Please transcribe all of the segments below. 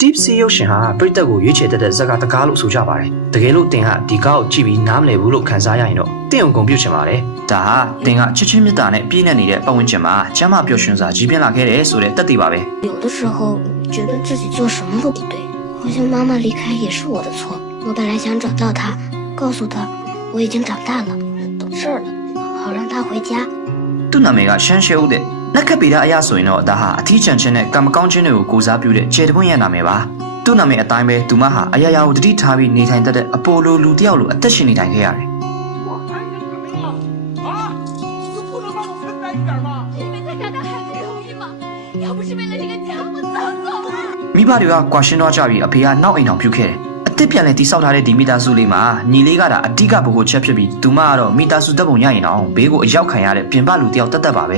Deep Sea ရုပ်ရှင်ဟာပရိသတ်ကိုရွေးချယ်တတ်တဲ့ဇာတ်ကားတကားလို့ဆိုကြပါတယ်။တကယ်လို့တင်ဟာဒီကားကိုကြည့်ပြီးနားမလည်ဘူးလို့ခံစားရရင်တော့တင်အောင်ဂုဏ်ပြုချင်ပါတယ်။ဒါဟာတင်ကချစ်ချင်းမြတ်တာနဲ့ပြည့်နေနေတဲ့ပတ်ဝန်းကျင်မှာကျမ်းမာပျော်ရွှင်စွာကြီးပြင်းလာခဲ့တယ်ဆိုတဲ့သက်သေပါပဲ။有的时候觉得自己做什么都不对，好像妈妈离开也是我的错。我本来想找到她，告诉她我已经长大了，懂事了，好让她回家。သူ့နာမည်ကရှမ်းရှဲဦးတဲ့နက်ခတ်ပေတာအရာဆိုရင်တော့ဒါဟာအထီးကျန်ခြင်းနဲ့ကံမကောင်းခြင်းတွေကိုကိုစားပြုတဲ့ခြေတပွင့်ရဲ့နာမည်ပါသူ့နာမည်အတိုင်းပဲသူမဟာအရာရာကိုတတိထားပြီးနေထိုင်တတ်တဲ့အပိုလိုလူတစ်ယောက်လိုအသက်ရှင်နေထိုင်ခဲ့ရတယ်မိဘတွေကကွာရှင်းတော့ကြပြီးအဖေကနောက်အိမ်အောင်ပြုခဲ့တယ်အစ်စ်ပြန်လဲတိဆောက်ထားတဲ့ဒီမီတာစုလေးမှာညီလေးကဒါအဓိကဘို့ချက်ဖြစ်ပြီးသူမကတော့မီတာစုတက်ပုံရရင်တော့ဘေးကိုအရောက်ခံရတဲ့ပြင်ပလူတစ်ယောက်တက်ပါပ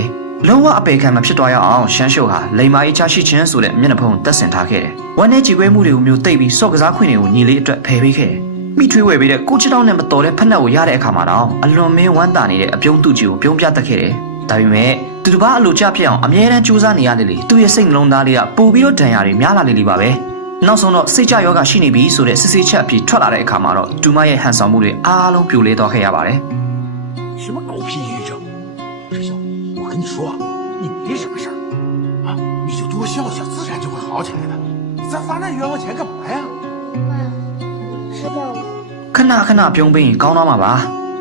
ဲလုံးဝအပေခံမဖြစ်သွားရအောင်ရှမ်းရှုပ်ဟာလိမ္မာရေးချရှိခြင်းဆိုတဲ့မျက်နှာဖုံးတက်ဆင်ထားခဲ့တယ်။ဝမ်းနဲ့ကြေကွဲမှုတွေကိုမျိုးတိတ်ပြီးစော့ကစားခွင့်တွေကိုညီလေးအတွက်ဖယ်ပေးခဲ့တယ်။မိထွေးဝယ်ပေးတဲ့ကိုချစ်တောင်းနဲ့မတော်တဲ့ဖက်နှက်ကိုရတဲ့အခါမှာတော့အလွန်မင်းဝမ်းသာနေတဲ့အပြုံးသူကြီးကိုပြုံးပြတတ်ခဲ့တယ်။ဒါပေမဲ့သူတစ်ပါးအလိုကျဖြစ်အောင်အမြဲတမ်းကြိုးစားနေရလေလေသူ့ရဲ့စိတ်နှလုံးသားလေးကပိုပြီးတော့ဒဏ်ရာတွေများလာလေလေပါပဲ။နောက်ဆုံးတော့စိတ်ကြယောဂရှိနေပြီဆိုတဲ့စစ်စစ်ချက်အဖြစ်ထွက်လာတဲ့အခါမှာတော့တူမရဲ့ဟန်ဆောင်မှုတွေအားလုံးပြိုလဲသွားခဲ့ရပါတယ်什么狗屁抑郁症？师兄，我跟你说，你没什么事儿啊，你就多笑笑，自然就会好起来的。咱花那冤枉钱干嘛呀？妈，知道了。ခဏပြုံးပြီးရင်ကောင်းတော့မှာပ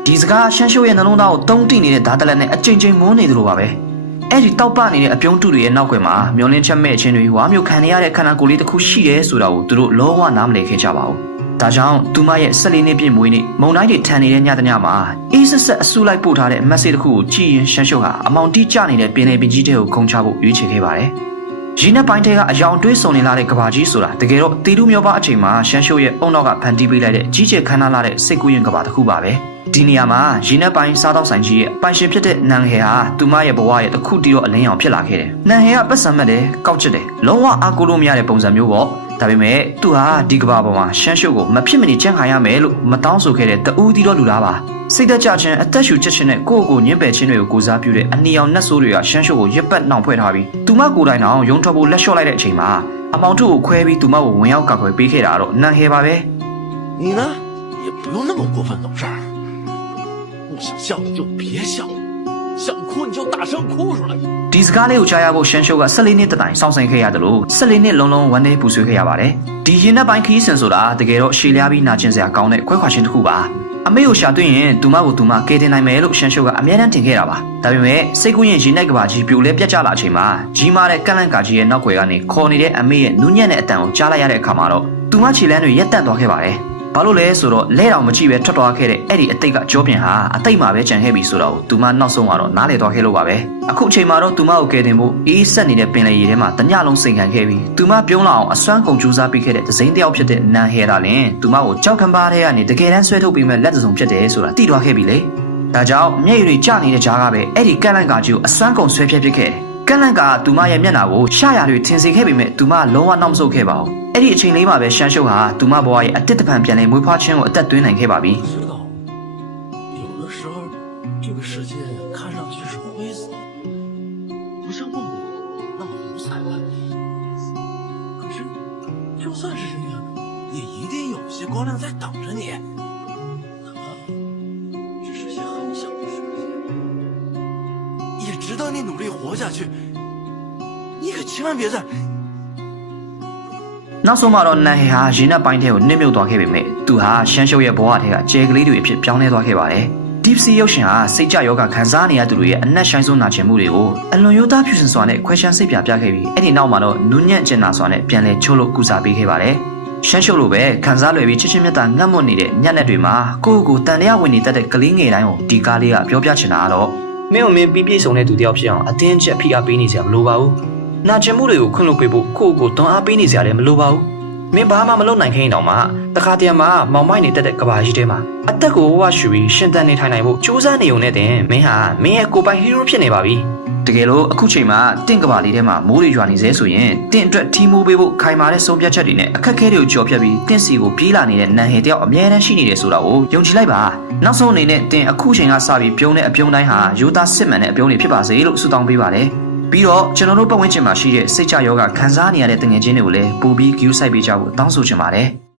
ါဒီစကားရှမ်းရှုပ်ရဲ့နှလုံးသားကိုတုံးတိနေတဲ့ဓာတ်တလက်နဲ့အချိန်ချင်းမိုးနေသလိုပါပဲအဲ့ဒီတောက်ပနေတဲ့အပြုံးတုတွေရဲ့နောက်ွယ်မှာမျောလင်းချက်မဲ့ခြင်းတွေဝါမျိုးခံရတဲ့ခန္ဓာကိုယ်လေးတစ်ခုရှိတယ်ဆိုတာကိုသူတို့လုံးဝနားမလည်ခဲ့ကြပါဘူးဒါကြောင့်သူမရဲ့14နှစ်ပြည့်မွေးနေ့မုံတိုင်းတွေထန်နေတဲ့ညတညမှာအေးဆက်ဆက်အဆူလိုက်ပို့ထားတဲ့ message တစ်ခုကိုကြည့်ရင်ရှမ်းရှုပ်ဟာအမောင်တိကျနေတဲ့ပင်လယ်ပင်ကြီးတဲ့ကိုခုံချဖို့ရွေးချယ်ခဲ့ပါတယ်ရင်းနဲ့ပိုင်းထဲကအယောင်တွေးစုံနေလာတဲ့ကဘာကြီးဆိုတာတကယ်တော့တီတူမျိုးပါအချိန်မှာရှမ်းရှုပ်ရဲ့အုံနောက်ကဖန်တီးပေးလိုက်တဲ့ကြီးကျယ်ခမ်းနားလာတဲ့စိတ်ကူးရင်ကဘာတစ်ခုပါပဲဒီနေရာမှာရင်းနဲ့ပိုင်းစားတော့ဆိုင်ကြီးရဲ့ပိုင်ရှင်ဖြစ်တဲ့နန်ဟဲဟာသူမရဲ့ဘဝရဲ့တစ်ခုတည်းတော့အလင်းရောင်ဖြစ်လာခဲ့တယ်နန်ဟဲကပတ်စံမဲ့တယ်ကောက်ချစ်တယ်လုံးဝအားကိုးလို့မရတဲ့ပုံစံမျိုးပေါ့ဒါပေမဲ့သူဟာဒီကဘာပေါ်မှာရှမ်းရှုပ်ကိုမဖြစ်မနေကြံ့ခိုင်ရမယ်လို့မတောင်းဆိုခဲ့တဲ့တူးတီတော့လူသားပါစိတ်သက်ကြခြင်းအသက်ရှူချက်ခြင်းနဲ့ကိုယ့်ကိုညှင်းပယ်ခြင်းတွေကိုကိုစားပြုတဲ့အနီရောင်နတ်ဆိုးတွေကရှမ်းရှုပ်ကိုရက်ပတ်နှောင်ဖွဲ့ထားပြီးသူမကိုယ်တိုင်အောင်ရုံထွက်ဖို့လက်လျှော့လိုက်တဲ့အချိန်မှာအမောင်တို့ကိုခွဲပြီးသူမကိုဝင်ရောက်ကာကွယ်ပေးခဲ့တာတော့နန်ဟဲပါပဲ你呢，也不用那么过分懂事儿。不想笑你就别笑，想哭你就大声哭出来。ဒီစကားလေးကိုကြားရဖို့ရှမ်းရှုပ်က14နှစ်တိုင်စောင့်ဆိုင်ခဲ့ရတယ်လို့14နှစ်လုံးလုံးဝမ်းနေပူဆွေးခဲ့ရပါတယ်ဒီရင်နှက်ပိုင်းခီးစင်ဆိုတာတကယ်တော့ရှည်လျားပြီးနာကျင်စရာကောင်းတဲ့ခွဲခွာခြင်းတစ်ခုပါအမေကိုရှာတွေ့ရင်သူမကိုသူမကယ်တင်နိုင်မယ်လို့ရှမ်းရှုပ်ကအမြဲတမ်းတင်ခဲ့တာပါဒါပေမဲ့စိတ်ကူးရင်ရင်နှက်ကဘာကြီးပြိုလဲပြတ်ကျလာချိန်မှာကြီးမားတဲ့ကန့်လန့်ကာကြီးရဲ့နောက်ွယ်ကနေခေါ်နေတဲ့အမေရဲ့နူးညံ့တဲ့အတန်ကိုကြားလိုက်ရတဲ့အခါမှာတော့သူမခြေလမ်းတွေရက်တက်သွားခဲ့ပါတယ်ဘာလို့လဲဆိုတော့လဲတော်မကြည့်ပဲထွက်သွားခဲ့တဲ့အဲ့ဒီအတိတ်ကကြောပြင်ဟာအတိတ်မှာပဲကြံခဲ့ပြီဆိုတော့သူမနောက်ဆုံးကတော့နားလေသွားခဲ့လို့ပါပဲအခုအချိန်မှာတော့သူမကိုကယ်တင်ဖို့အေးဆက်နေတဲ့ပင်လယ်ရေထဲမှာတညလုံးစိန်ခံခဲ့ပြီးသူမပြုံးလာအောင်အစွမ်းကုန်ကြိုးစားပေးခဲ့တဲ့ဒဇိန်တယောက်ဖြစ်တဲ့နန်ဟဲတာလင်သူမကိုကြောက်ခံပါတဲ့ကနေတကယ်တမ်းဆွဲထုတ်ပေးမဲ့လက်တစုံဖြစ်တယ်ဆိုတာသိသွားခဲ့ပြီလေဒါကြောင့်မျက်ရည်တွေကျနေတဲ့ကြားကပဲအဲ့ဒီကန့်လန့်ကာကြီးကိုအစွမ်းကုန်ဆွဲဖြတ်ပစ်ခဲ့တယ်ကန့်လန့်ကာကသူမရဲ့မျက်နှာကိုရှာရတွေထင်စေခဲ့ပေမဲ့သူမလုံးဝနောက်မဆုတ်ခဲ့ပါဘူးအဲ့ဒီအချိန်လေးမှာပဲရှမ်းရှုပ်ဟာသူမဘဝရဲ့အတစ်တပံပြန်လဲမွေးဖွားခြင်းကိုအသက်သွင်းနိုင်ခဲ့ပါပြီ知道，有的时候这个世界看上去是灰色的，不像梦里那么五彩斑斓。可是，就算是这样，也一定有些光亮在等着你。它只是些很小的事情，也值得你努力活下去。你可千万别再。နောက်ဆုံးမှာတော့နန်ဟဲဟာရင်းနှက်ပိုင်းထဲကိုနစ်မြုပ်သွားခဲ့ပေမဲ့သူဟာရှမ်းရှုပ်ရဲ့ဘဝထဲကကျဲကလေးတွေအဖြစ်ပြောင်းလဲသွားခဲ့ပါတယ်။ Deep Sea ရုပ်ရှင်ဟာစိတ်ကြယောဂခံစားနေရသူတွေရဲ့အနက်ရှိုင်းဆုံးနာကျင်မှုတွေကိုအလွန်ရိုးသားဖြူစင်စွာနဲ့ခွဲခြမ်းစိတ်ပြပြခဲ့ပြီးအဲ့ဒီနောက်မှာတော့နူးညံ့ကျင်နာစွာနဲ့ပြန်လဲချိုးလို့ကုစားပေးခဲ့ပါတယ်။ရှမ်းရှုပ်လိုပဲခံစားလွယ်ပြီးချစ်ချင်းမြတ်တာငတ်မွတ်နေတဲ့ညက်နဲ့တွေမှာကိုယ့်ကိုယ်တန်တရားဝင်နေတတ်တဲ့ကလေးငယ်တိုင်းကိုဒီကားလေးကပြောပြချင်တာကတော့မင်းကိုမင်းပြီးပြည့်စုံတဲ့သူတယောက်ဖြစ်အောင်အတင်းကျပ်ဖိအားပေးနေစရာမလိုပါဘူး။နာကျင်မှုတွေကိုခွင့်လွှတ်ပေးဖို့ကိုယ့်ကိုယ်တွန်းအားပေးနေစရာလည်းမလိုပါဘူး။မင်းဘာမှမလုပ်နိုင်ခင်တော့မှတခါတည်းမှာမောင်မိုက်နေတတ်တဲ့ကဘာကြီးထဲမှာအသက်ကိုဝါရှူပြီးရှင်သန်နေထိုင်နိုင်ဖို့ကြိုးစားနေုံနဲ့တင်မင်းဟာမင်းရဲ့ကိုယ်ပိုင်ဟီးရိုးဖြစ်နေပါပြီတကယ်လို့အခုချိန်မှာတင့်ကဘာလေးထဲမှာမိုးတွေရွာနေသေးဆိုရင်တင့်အတွက်ထီမိုးပေးဖို့ခိုင်မာတဲ့ဆုံးဖြတ်ချက်တွေနဲ့အခက်အခဲတွေကိုကြော်ဖြတ်ပြီးတင့်စီကိုပြေးလာနေတဲ့နန်ဟဲတယောက်အမြဲတမ်းရှိနေတယ်ဆိုတာကိုယုံကြည်လိုက်ပါနောက်ဆုံးအနေနဲ့တင်အခုချိန်ကစပြီးပြုံးတဲ့အပြုံးတိုင်းဟာယူသားစစ်မှန်တဲ့အပြုံးတွေဖြစ်ပါစေလို့ဆုတောင်းပေးပါတယ် ပြီးတော့ကျွန်တော်တို့ပတ်ဝန်းကျင်မှာရှိတဲ့စိတ်ကြယောဂခံစားနေရတဲ့တငယ်ချင်းတွေကိုလည်းပို့ပြီး view စိုက်ပေးကြဖို့တောင်းဆိုချင်ပါတယ်